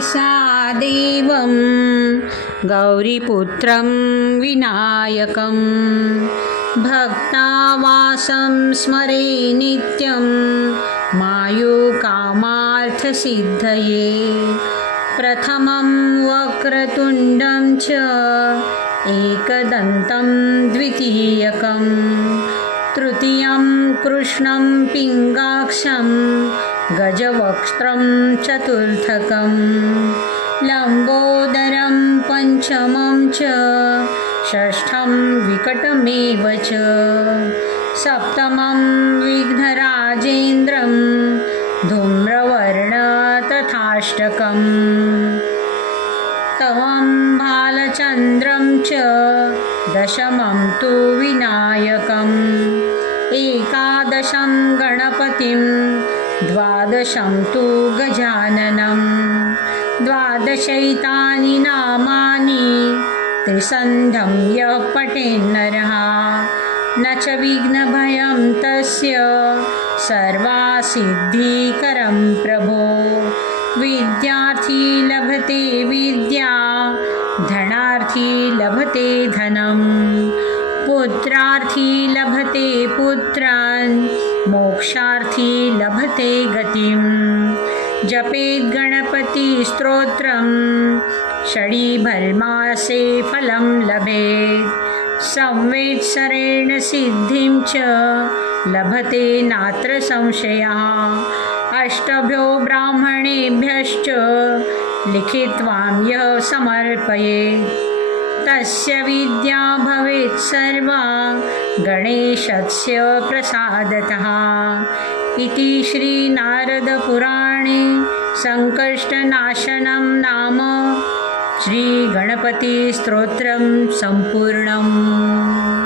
मनसा देवं गौरीपुत्रं विनायकं भक्तावासं स्मरे नित्यं मायुकामार्थसिद्धये प्रथमं वक्रतुण्डं च एकदन्तं द्वितीयकं तृतीयं कृष्णं पिङ्गाक्षं गजवक्त्रं चतुर्थकं लम्बोदरं पञ्चमं च षष्ठं विकटमेव च सप्तमं विघ्नराजेन्द्रं धूम्रवर्ण तथाष्टकम् तवं बालचन्द्रं च दशमं तु विनायकम् एकादशं गणपतिं द्वादशं तु गजाननं द्वादशैतानि नामानि त्रिसन्धं यः पठेन्नरः न च विघ्नभयं तस्य सर्वासिद्धिकरं प्रभो। विद्यार्थी लभते विद्या धनार्थी लभते धनं। पुत्रार्थी लभते पुत्रान् मोक्षार्थी लभते गतिं जपेद् गणपतिस्तोत्रं षडीभल्मासे फलं लभेत् संवेत्सरेण सिद्धिं च लभते नात्र संशयः। अष्टभ्यो ब्राह्मणेभ्यश्च लिखित्वां यः समर्पयेत् तस्य विद्या सर्वा गणेशस्य प्रसादतः। इति श्रीनारदपुराणे सङ्कष्टनाशनं नाम श्रीगणपतिस्तोत्रं सम्पूर्णम्